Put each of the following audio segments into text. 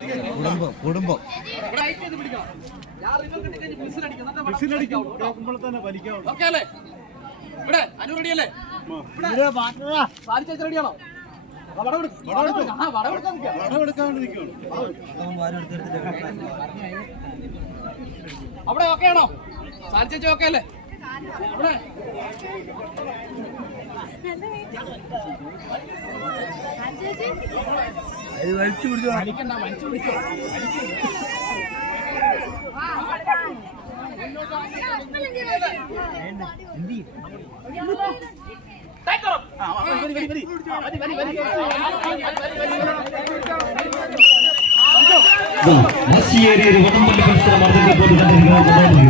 കുടുംബം കുടുംബം. ഓക്കെ അല്ലേ? ഇവിടെ അനു റെഡി അല്ലേ? സാധിച്ച റെഡിയാണോ? വടം കൊടുക്ക്. വടം കൊടുക്ക്. ആ, വടം കൊടുക്കാൻ നിൽക്കാം. അവിടെ ഓക്കെ ആണോ? സാധിച്ച ഓക്കെ അല്ലേ? വലിക്കണ്ട വലിച്ചു പിടിച്ചോ വരി. വരി വരി വരി. വരി വരി മസിയേറിയ ഒരു വടംവലി മത്സരം നടന്നിട്ടുപോയി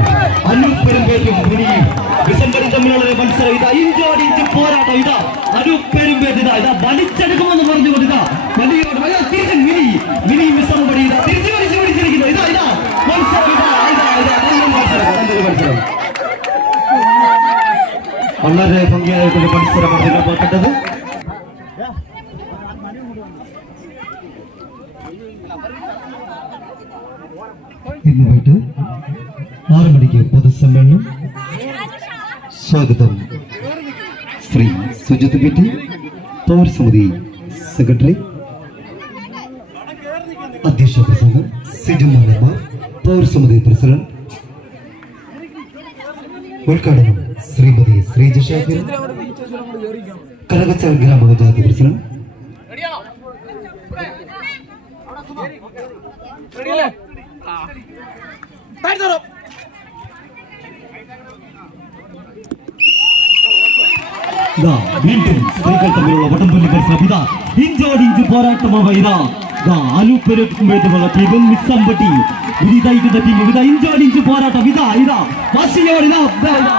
അനുപ്പെരുമ്പേറ്റും മുനിയും ഡിസംബറും തമ്മിലുള്ള മത്സരം ഇതാ. ഇഞ്ചോട് ഇഞ്ച് പോരാട്ടം ഇതാ. അനുപ്പെരുമ്പേറ്റ് ഇതാ. ഇതാ വലിച്ചെടുക്കുമെന്ന് പറഞ്ഞുകൊണ്ട് ഇതാ. വലിയോട് വലിയ തിരിച്ച് മിനി. മിനി മിസം പടി ഇതാ. തിരിച്ച് വലിച്ച് പിടിച്ചിരിക്കുന്നു ഇതാ ഇതാ. മത്സരം ഇതാ. ഇതാ ഇതാ. മത്സരം. മത്സരം. വളരെ ഭംഗിയായിട്ടുള്ള മത്സരമാണ് നിങ്ങൾ കണ്ടത് ഇന്ന് വൈകിട്ട് ആറു മണിക്ക് പൊതുസമ്മേളനം സ്വാഗതം. ശ്രീ സുജിത് പി ടി പൗരസമിതി സെക്രട്ടറി അധ്യക്ഷ പ്രസംഗം സിജു മാലമ്മ പൗരസമിതി പ്രസിഡന്റ് ഉദ്ഘാടനം ശ്രീമതി ശ്രീജ ഷാഫിർ ഗ്രാമപഞ്ചായത്ത് പ്രസിഡന്റ് റെഡിയല്ലേ? ആ. ടൈക്കറോ ഇതാ വീണ്ടും സ്ത്രീകൾ തമ്മിലുള്ള വടംവലി മത്സരം ഇതാ ഇഞ്ചോട് ഇഞ്ച് പോരാട്ടമാവ ഇതാ അലുപ്പെരുക്കുമ്പോഴേക്കുമുള്ള ടീമും മിസ്സമ്പട്ടി ഇതായിരിക്കുന്ന ടീം ഇതാ ഇഞ്ചോട് പോരാട്ടം ഇതാ ഇതാ ഇതാ.